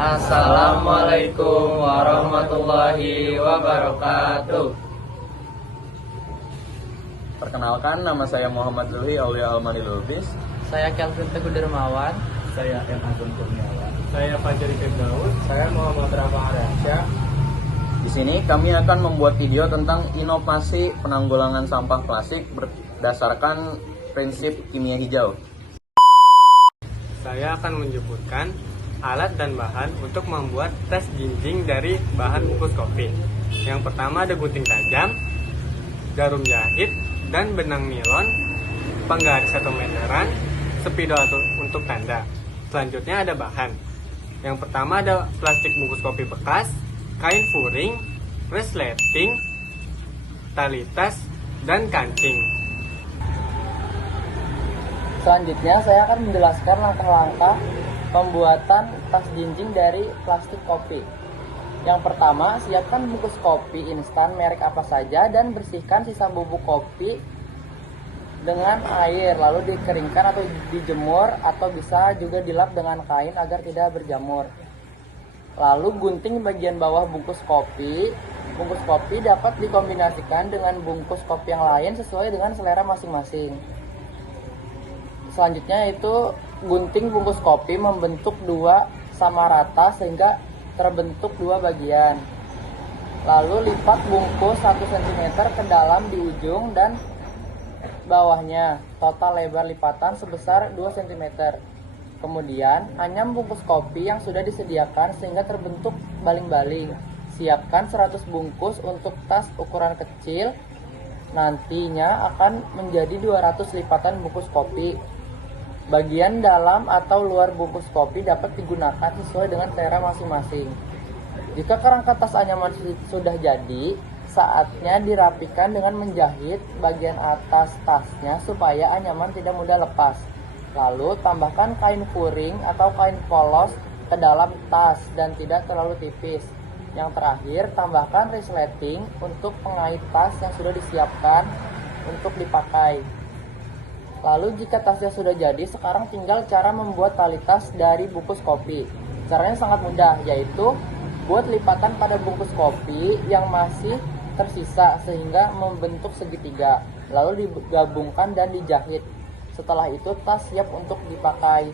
Assalamualaikum warahmatullahi wabarakatuh. Perkenalkan, nama saya Muhammad Luhi Aulia Almani Lubis. Saya Kelvin Teguh Dermawan. Saya M. Agung Kurniawan. Saya Fajri Firdaus. Saya Muhammad Rafa Aryansyah. Di sini kami akan membuat video tentang inovasi penanggulangan sampah plastik berdasarkan prinsip kimia hijau. Saya akan menyebutkan alat dan bahan untuk membuat tas jinjing dari bahan bungkus kopi. Yang pertama ada gunting tajam, jarum jahit, dan benang nilon, penggaris 1 meteran, spidol untuk tanda. Selanjutnya ada bahan. Yang pertama ada plastik bungkus kopi bekas, kain furing, resleting, tali tas, dan kancing. Selanjutnya saya akan menjelaskan langkah-langkah pembuatan tas jinjing dari plastik kopi. Yang pertama, siapkan bungkus kopi instan merek apa saja dan bersihkan sisa bubuk kopi dengan air, lalu dikeringkan atau dijemur atau bisa juga dilap dengan kain agar tidak berjamur. Lalu gunting bagian bawah bungkus kopi. Bungkus kopi dapat dikombinasikan dengan bungkus kopi yang lain sesuai dengan selera masing-masing. Selanjutnya itu gunting bungkus kopi membentuk 2 sama rata sehingga terbentuk 2 bagian. Lalu lipat bungkus 1 cm ke dalam di ujung dan bawahnya. Total lebar lipatan sebesar 2 cm. Kemudian anyam bungkus kopi yang sudah disediakan sehingga terbentuk baling-baling. Siapkan 100 bungkus untuk tas ukuran kecil. Nantinya akan menjadi 200 lipatan bungkus kopi. Bagian dalam atau luar bungkus kopi dapat digunakan sesuai dengan selera masing-masing. Jika kerangka tas anyaman sudah jadi, saatnya dirapikan dengan menjahit bagian atas tasnya supaya anyaman tidak mudah lepas. Lalu tambahkan kain furing atau kain polos ke dalam tas dan tidak terlalu tipis. Yang terakhir, tambahkan resleting untuk pengait tas yang sudah disiapkan untuk dipakai. Lalu jika tasnya sudah jadi, sekarang tinggal cara membuat tali tas dari bungkus kopi. Caranya sangat mudah, yaitu buat lipatan pada bungkus kopi yang masih tersisa sehingga membentuk segitiga. Lalu digabungkan dan dijahit. Setelah itu tas siap untuk dipakai.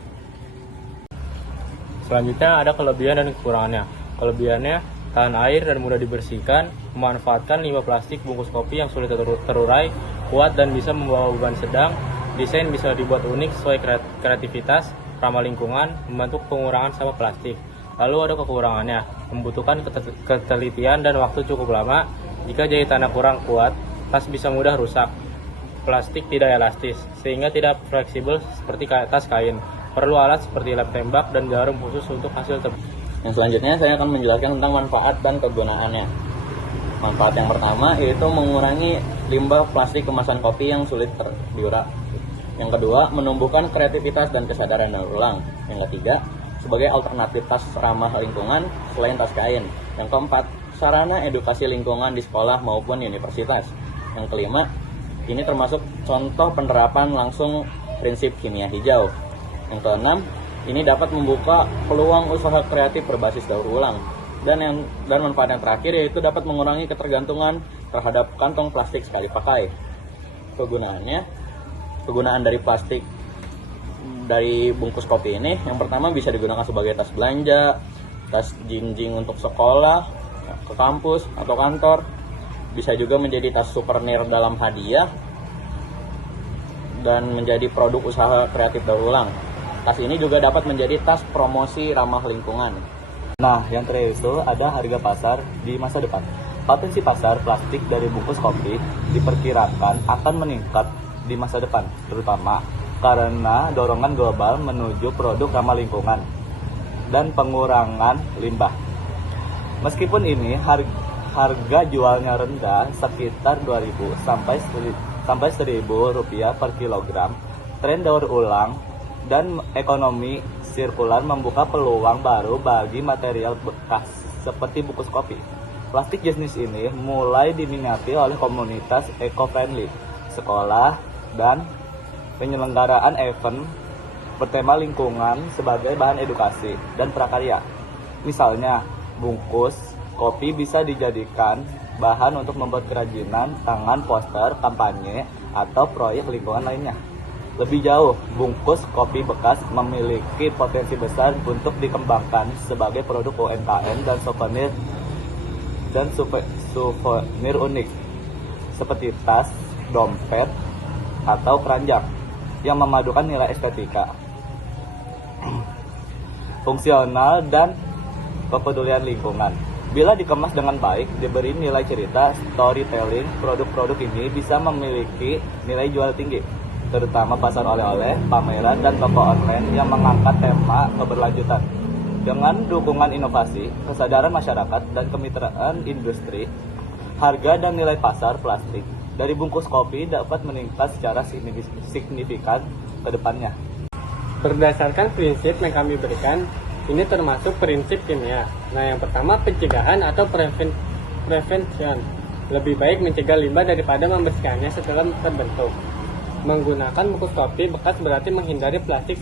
Selanjutnya ada kelebihan dan kekurangannya. Kelebihannya tahan air dan mudah dibersihkan, memanfaatkan limbah plastik bungkus kopi yang sulit terurai, kuat dan bisa membawa beban sedang. Desain bisa dibuat unik sesuai kreativitas, ramah lingkungan, membantu pengurangan sampah plastik. Lalu ada kekurangannya, membutuhkan ketelitian dan waktu cukup lama. Jika jahitannya kurang kuat, tas bisa mudah rusak. Plastik tidak elastis, sehingga tidak fleksibel seperti tas kain. Perlu alat seperti lem tembak dan jarum khusus untuk hasil terbaik. Yang selanjutnya saya akan menjelaskan tentang manfaat dan kegunaannya. Manfaat yang pertama yaitu mengurangi limbah plastik kemasan kopi yang sulit diurai. Yang kedua, menumbuhkan kreativitas dan kesadaran daur ulang. Yang ketiga, sebagai alternatif tas ramah lingkungan selain tas kain. Yang keempat, sarana edukasi lingkungan di sekolah maupun universitas. Yang kelima, ini termasuk contoh penerapan langsung prinsip kimia hijau. Yang keenam, ini dapat membuka peluang usaha kreatif berbasis daur ulang. Dan manfaat yang terakhir yaitu dapat mengurangi ketergantungan terhadap kantong plastik sekali pakai. Kegunaan dari plastik dari bungkus kopi ini, yang pertama bisa digunakan sebagai tas belanja, tas jinjing untuk sekolah, ke kampus atau kantor. Bisa juga menjadi tas souvenir dalam hadiah dan menjadi produk usaha kreatif daur ulang. Tas ini juga dapat menjadi tas promosi ramah lingkungan. Nah, yang terakhir itu ada harga pasar di masa depan. Potensi pasar plastik dari bungkus kopi diperkirakan akan meningkat di masa depan, terutama karena dorongan global menuju produk ramah lingkungan dan pengurangan limbah. Meskipun ini harga jualnya rendah sekitar 2.000 sampai 1.000 rupiah per kilogram, tren daur ulang dan ekonomi sirkular membuka peluang baru bagi material bekas seperti bungkus kopi. Plastik jenis ini mulai diminati oleh komunitas eco-friendly, sekolah, dan penyelenggaraan event bertema lingkungan sebagai bahan edukasi dan prakarya. Misalnya, bungkus kopi bisa dijadikan bahan untuk membuat kerajinan tangan, poster, kampanye, atau proyek lingkungan lainnya. Lebih jauh, bungkus kopi bekas memiliki potensi besar untuk dikembangkan sebagai produk UMKM dan souvenir unik seperti tas, dompet, atau keranjang yang memadukan nilai estetika, fungsional, dan kepedulian lingkungan. Bila dikemas dengan baik, diberi nilai cerita, storytelling, produk-produk ini bisa memiliki nilai jual tinggi, terutama pasar oleh-oleh, pameran, dan toko online yang mengangkat tema keberlanjutan. Dengan dukungan inovasi, kesadaran masyarakat, dan kemitraan industri, harga dan nilai pasar plastik dari bungkus kopi dapat meningkat secara signifikan ke depannya. Berdasarkan prinsip yang kami berikan, ini termasuk prinsip kimia. Nah, yang pertama pencegahan atau prevention. Lebih baik mencegah limbah daripada membersihkannya setelah terbentuk. Menggunakan bungkus kopi bekas berarti menghindari plastik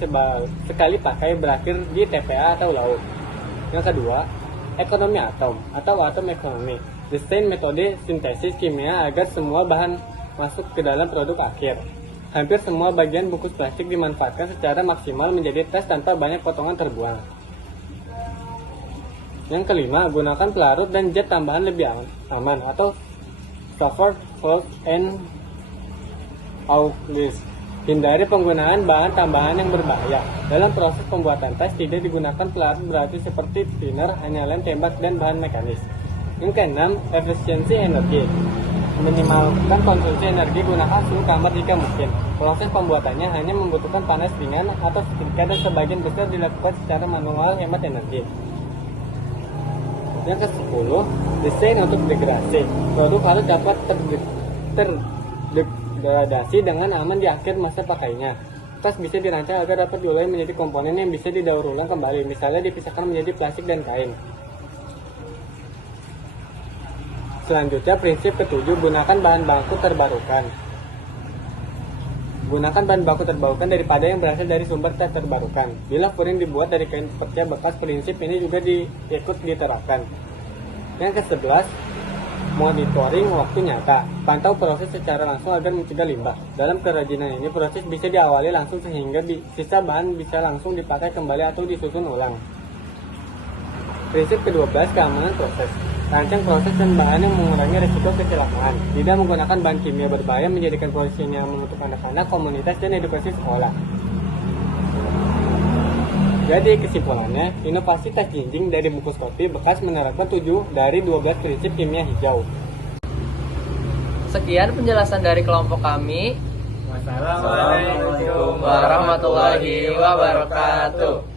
sekali pakai berakhir di TPA atau laut. Yang kedua, ekonomi atom atau atom ekonomi. Desain metode sintesis kimia agar semua bahan masuk ke dalam produk akhir. Hampir semua bagian bungkus plastik dimanfaatkan secara maksimal menjadi tas tanpa banyak potongan terbuang. Yang kelima, gunakan pelarut dan zat tambahan lebih aman atau cover cloth and outlet. Hindari penggunaan bahan tambahan yang berbahaya. Dalam proses pembuatan tas tidak digunakan pelarut berarti seperti thinner, hanya lem tembak, dan bahan mekanis. Yang keenam, efisiensi energi. Minimalkan konsumsi energi, gunakan suhu kamar jika mungkin. Proses pembuatannya hanya membutuhkan panas ringan atau setrika dan sebagian besar dilakukan secara manual, hemat energi. Yang ke-10, desain untuk degradasi. Produk harus dapat terdegradasi dengan aman di akhir masa pakainya. Tas bisa dirancang agar dapat diolah menjadi komponen yang bisa didaur ulang kembali, misalnya dipisahkan menjadi plastik dan kain. Selanjutnya, prinsip ke-7, gunakan bahan baku terbarukan. Gunakan bahan baku terbarukan daripada yang berasal dari sumber tak terbarukan. Bila furing dibuat dari kain perca bekas, prinsip ini juga ikut diterapkan. Yang ke-11, monitoring waktu nyata. Pantau proses secara langsung agar mencegah limbah. Dalam kerajinan ini, proses bisa diawali langsung sehingga sisa bahan bisa langsung dipakai kembali atau disusun ulang. Prinsip ke-12, keamanan proses. Rancang proses dan bahan yang mengurangi risiko kecelakaan. Tidak menggunakan bahan kimia berbahaya, menjadikan proses yang nyaman untuk anak-anak, komunitas, dan edukasi sekolah. Jadi kesimpulannya, inovasi tas jinjing dari bungkus kopi bekas menerapkan 7 dari 12 prinsip kimia hijau. Sekian penjelasan dari kelompok kami. Wassalamualaikum Warahmatullahi wabarakatuh.